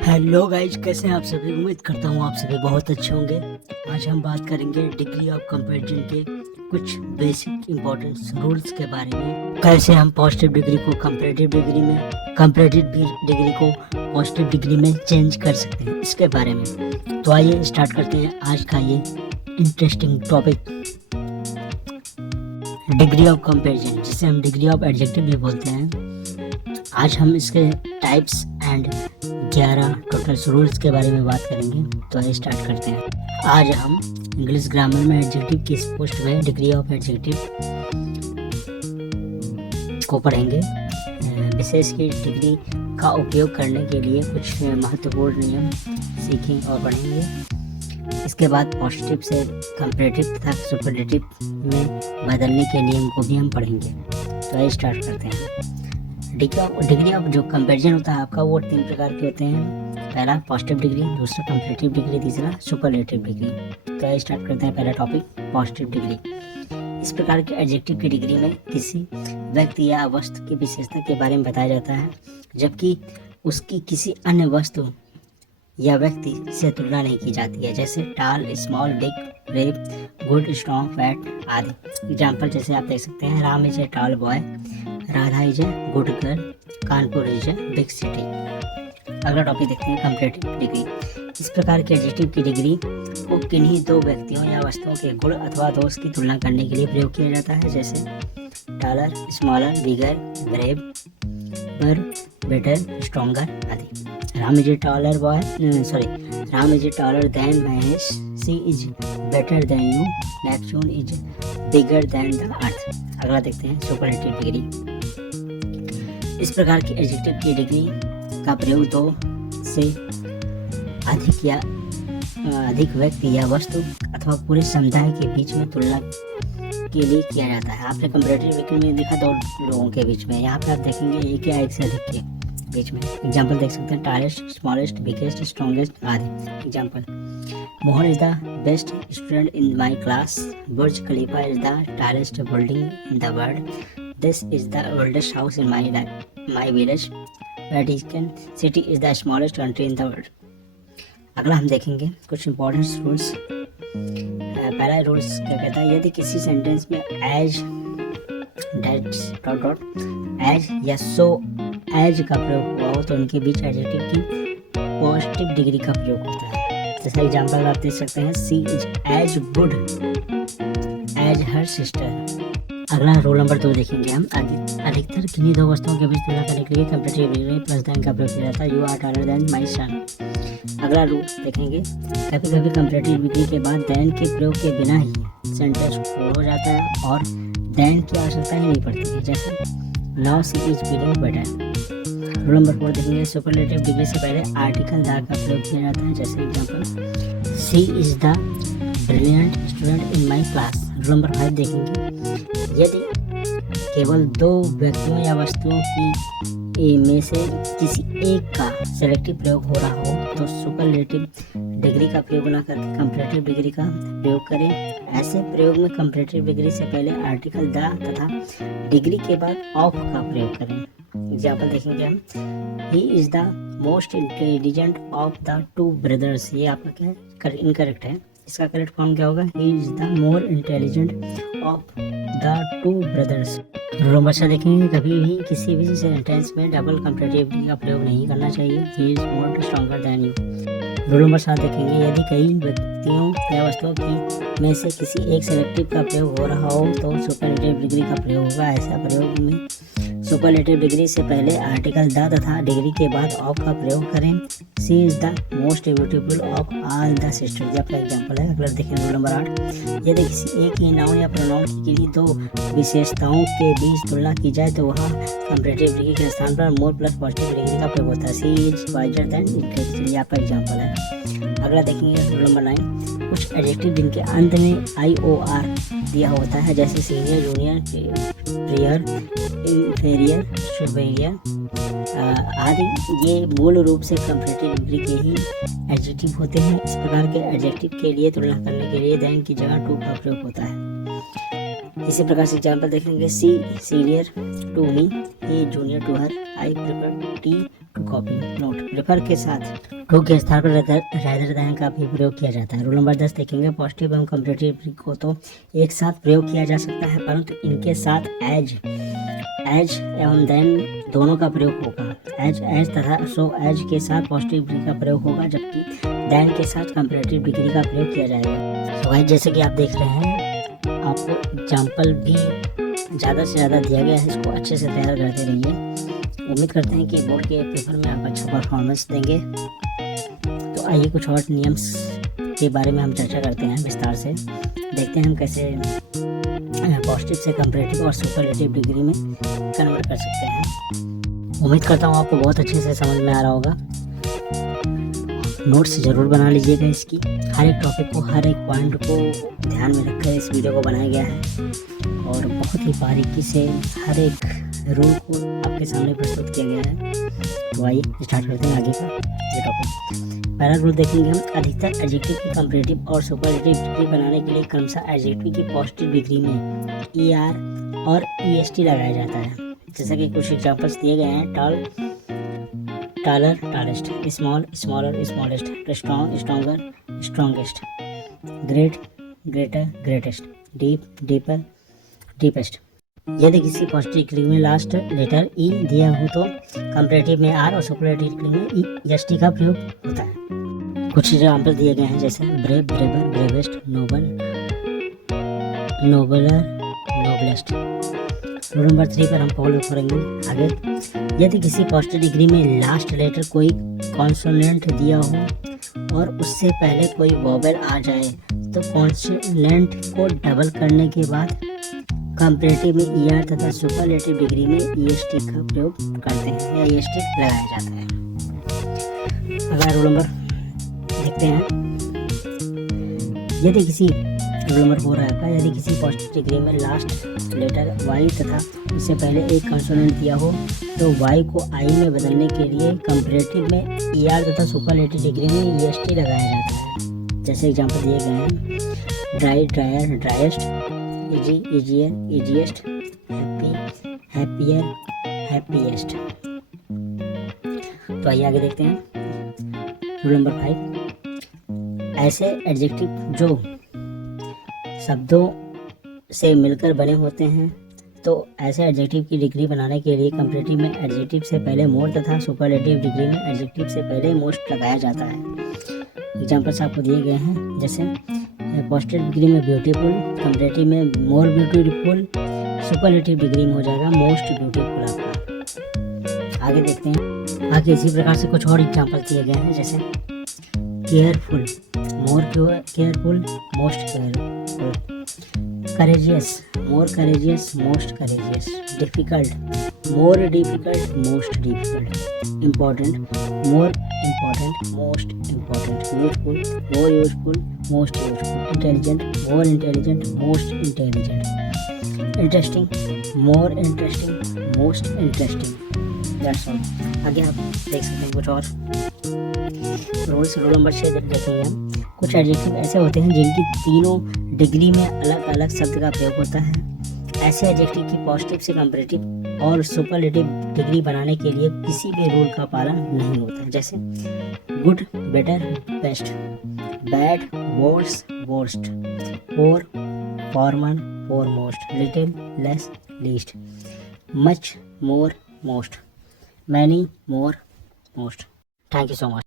Hello guys, कैसे हैं आप सभी। उम्मीद करता हूँ आप सभी बहुत अच्छे होंगे। आज हम बात करेंगे डिग्री ऑफ कंपैरिजन के कुछ बेसिक इंपॉर्टेंस रूल्स के बारे में। कैसे हम पॉजिटिव डिग्री को कंपैरेटिव डिग्री में, कंपैरेटिव डिग्री को पॉजिटिव डिग्री में चेंज कर सकते हैं, इसके बारे में। तो आइए स्टार्ट करते हैं आज का ये interesting topic, degree of comparison, जिसे हम डिग्री ऑफ एडजेक्टिव भी बोलते हैं। आज हम इसके टाइप्स एंड 11 टोटल रूल्स के बारे में बात करेंगे। तो आइए स्टार्ट करते हैं। आज हम इंग्लिश ग्रामर में एडजेक्टिव की पोस्ट में डिग्री ऑफ एडजेक्टिव को पढ़ेंगे। विशेष की डिग्री का उपयोग करने के लिए कुछ महत्वपूर्ण नियम सीखें और पढ़ेंगे। इसके बाद पॉजिटिव से कंपैरेटिव तथा सुपरलेटिव में बदलने के नियम को भी हम पढ़ेंगे। तो आइए स्टार्ट करते हैं। डिग्री ऑफ जो कंपैरिजन होता है आपका, वो 3 प्रकार के होते हैं। पहला पॉजिटिव डिग्री, दूसरा कंपैरेटिव डिग्री, तीसरा सुपरलेटिव डिग्री। तो आइए स्टार्ट करते हैं। पहला टॉपिक पॉजिटिव डिग्री। इस प्रकार के एडजेक्टिव की डिग्री में किसी व्यक्ति या वस्तु की विशेषता के बारे में बताया जाता है, जबकि उसकी किसी अन्य वस्तु या व्यक्ति से तुलना नहीं की जाती है, जैसे टाल, small, big, brave, good, strong, fat आदि। एग्जाम्पल जैसे आप देख सकते हैं, Ram is a tall boy, Radha is a good girl, Kanpur is a big city. अगला टॉपिक देखते हैं कंपैरेटिव डिग्री। इस प्रकार के एडजेक्टिव की डिग्री को किन्हीं 2 व्यक्तियों या वस्तुओं के गुण अथवा दोष की तुलना करने के लिए प्रयोग किया जाता है, जैसे taller, smaller, bigger, brave, better, stronger आदि। Ram is a taller boy, Ram is a taller than Mahesh, she is better than you, Neptune is bigger than the earth. अगला देखते हैं सुपरलेटिव डिग्री। इस प्रकार की एडजेक्टिव की डिग्री का प्रयोग 2 से अधिक व्यक्ति या वस्तु अथवा पूरे समुदाय के बीच में तुलना के लिए किया जाता है। आपने कंपैरेटिव डिग्री में देखा 2 लोगों के बीच में, यहाँ पे आप देखेंगे एक या एक से अधिक के बीच में। एग्जाम्पल देख सकते हैं, टालेस्ट, स्मॉलेस्ट, बिगेस्ट, स्ट्रॉन्गेस्ट आदि। Example, Mohan is the best student in my class, Burj Khalifa is the tallest building in the world, this is the oldest house in my village, Vatican city is the smallest country in the world. अगला हम देखेंगे कुछ important rules. पहला rules क्या कहता है, यदि किसी सेंटेंस में एज, एज या सो एज का प्रयोग हुआ हो तो उनके बीच एडजेक्टिव की पॉजिटिव डिग्री का प्रयोग होता है। जैसा एग्जाम्पल आप देख सकते हैं, she is as good as her sister. अगला रूल नंबर 2 देखेंगे हम। अधिकतर किन्हीं 2 वस्तुओं के बीच तुलना करने के लिए कंपैरेटिव डिग्री प्लस देन का प्रयोग किया जाता है। यू आर टॉलर देन माई सन। अगला रूल देखेंगे, कभी कभी कंपैरेटिव डिग्री के बाद देन के प्रयोग के बिना ही सेंटेंस हो जाता है और देन की आवश्यकता ही नहीं पड़ती है, जैसे now see is feeling better. Rule number 4 देखेंगे, सुपरलेटिव डिग्री से पहले आर्टिकल द का प्रयोग किया जाता है, जैसे example, she is the brilliant student in my class. Rule number 5 देखेंगे, यदि केवल 2 व्यक्तियों या वस्तुओं की में से किसी एक का सेलेक्टिव प्रयोग हो रहा हो तो सुपरलेटिव डिग्री का प्रयोग न करके कंपैरेटिव डिग्री का प्रयोग करें। ऐसे प्रयोग में कंपैरेटिव डिग्री से पहले आर्टिकल द तथा डिग्री के बाद ऑफ का प्रयोग करें। एग्जाम्पल देखेंगे हम, he is the most intelligent of the 2 brothers. ये आपका क्या है, इनकरेक्ट है। इसका करेक्ट फॉर्म क्या होगा, he is the more intelligent of the 2 brothers. Rule number 6 देखेंगे, कभी भी किसी भी सेंटेंस में डबल कंपैरेटिव का प्रयोग नहीं करना चाहिए। He is more stronger than you. Rule number 7 देखेंगे, यदि कई व्यक्तियों या वस्तुओं की में से किसी एक सेलेक्टिव का प्रयोग हो रहा हो तो सुपरलेटिव डिग्री का प्रयोग होगा। ऐसा प्रयोग में सुपरलेटिव डिग्री से पहले आर्टिकल द तथा डिग्री के बाद ऑफ का प्रयोग करें। She is the most beautiful of all the sisters. ये आपका एग्जाम्पल है। अगला देखें रूल नंबर 8, यदि किसी एक ही नाउन या प्रोनाउन की किन्हीं 2 विशेषताओं के बीच तुलना की जाए तो वहाँ कंपैरेटिव डिग्री के स्थान पर मोर प्लस पॉजिटिव डिग्री का प्रयोग होता है। सी इज वाइजर देन इट। ये आपका एग्जाम्पल है। अगला देखेंगे रूल नंबर 9, कुछ एडजेक्टिव जिनके अंत में IOR दिया होता है, जैसे senior, junior, prior, inferior, superior आदि। ये मूल रूप से कंपैरेटिव डिग्री के ही एडजेक्टिव होते हैं। इस प्रकार के एडजेक्टिव के लिए तुलना करने के लिए देन की जगह टू का प्रयोग होता है। इसी प्रकार से एग्जाम्पल देखेंगे, she senior to me, he junior to her, I prefer tea to coffee not prefer के साथ टू के स्थान पर रेदर देन का भी प्रयोग किया जाता है। रूल नंबर 10 देखेंगे, पॉजिटिव एवं कंपैरेटिव को तो एक साथ प्रयोग किया जा सकता है, परंतु इनके साथ एज एवं देन दोनों का प्रयोग होगा। एज तथा सो एज के साथ पॉजिटिव डिग्री का प्रयोग होगा, जबकि देन के साथ कंपैरेटिव डिग्री का प्रयोग किया जाएगा। तो भाई जैसे कि आप देख रहे हैं, आपको एग्जाम्पल भी ज़्यादा से ज़्यादा दिया गया है, इसको अच्छे से तैयार करते रहिए। उम्मीद करते हैं कि बोर्ड के पेपर में आप अच्छा परफॉर्मेंस देंगे। तो आइए कुछ और नियम्स के बारे में हम चर्चा करते हैं विस्तार से। देखते हैं हम कैसे पॉजिटिव से कंपैरेटिव और सुपरलेटिव डिग्री में कन्वर्ट कर सकते हैं। उम्मीद करता हूँ आपको बहुत अच्छे से समझ में आ रहा होगा। नोट्स ज़रूर बना लीजिएगा इसकी। हर एक टॉपिक को, हर एक पॉइंट को ध्यान में रखकर इस वीडियो को बनाया गया है और बहुत ही बारीकी से हर एक रूल को आपके सामने प्रस्तुत किया गया है। तो आइए स्टार्ट करते हैं आगे का ये टॉपिक। पहला रूल देखेंगे हम, अधिकतर एडजेक्टिव की कंपैरेटिव और सुपरलेटिव डिग्री बनाने के लिए क्रमशः एडजेक्टिव की पॉजिटिव डिग्री में ER और EST लगाया जाता है। जैसा कि कुछ एग्जांपल्स दिए गए हैं, toll taller tallest, small smaller smallest, strong stronger strongest, great greater greatest, deep deeper deepest। यदि किसी पॉजिटिव डिग्री में लास्ट लेटर ई दिया हो तो कंपैरेटिव में आर और सुपरलेटिव डिग्री में EST का प्रयोग होता है। कुछ एग्जाम्पल दिए गए हैं, जैसे brave braver bravest, noble nobler noblest. Rule number 3 पर हम फॉलो करेंगे आगे। यदि किसी पॉजिटिव डिग्री में लास्ट लेटर कोई कॉन्सोनेंट दिया हो और उससे पहले कोई वोवेल आ जाए तो कॉन्सोनेंट को डबल करने के बाद कंपैरेटिव में ER तथा सुपरलेटिव डिग्री में EST का प्रयोग करते हैं या EST लगाया जाता है। अगला रूल नंबर देखते हैं। यदि किसी रूल नंबर 4 है, यदि किसी पॉजिटिव डिग्री में लास्ट लेटर Y तथा उससे पहले एक कंसोनेंट दिया हो तो Y को I में बदलने के लिए कंपैरेटिव में ER तथा सुपरलेटिव डिग्री में EST लगाया जाता है। जैसे एग्जांपल दिए गए हैं, dry dryer driest, easy easier easiest, happy happier happiest. तो आइए आगे देखते हैं। रूल नंबर 5, ऐसे एडजेक्टिव जो शब्दों से मिलकर बने होते हैं तो ऐसे एडजेक्टिव की डिग्री बनाने के लिए कंपैरेटिव में एडजेक्टिव से पहले मोर तथा सुपरलेटिव डिग्री में एडजेक्टिव से पहले मोस्ट लगाया जाता है। एग्जांपल्स आपको दिए गए हैं, जैसे पॉजिटिव डिग्री में ब्यूटीफुल, कंपैरेटिव में मोर ब्यूटीफुल, सुपरलेटिव डिग्री में हो जाएगा मोस्ट ब्यूटीफुल आपका। आगे देखते हैं। आगे इसी प्रकार से कुछ और एग्जांपल दिए गए हैं, जैसे careful, more careful, most careful, courageous, more courageous, most courageous, difficult, more difficult, most difficult, important, more important, most important, useful, more useful, most useful, intelligent, more intelligent, most intelligent, interesting, more interesting, most interesting। That's all। आगे आप देख सकते हैं कुछ और rule number 6 देखेंगे हम। कुछ एडजेक्टिव ऐसे होते हैं जिनकी तीनों डिग्री में अलग अलग शब्द का प्रयोग होता है। ऐसे एडजेक्टिव की पॉजिटिव से कंपैरेटिव और सुपरलेटिव डिग्री बनाने के लिए किसी भी रूल का पालन नहीं होता है। जैसे good better best, bad worse worst, poor former foremost, little less least, much more most, many more most. Thank you so much.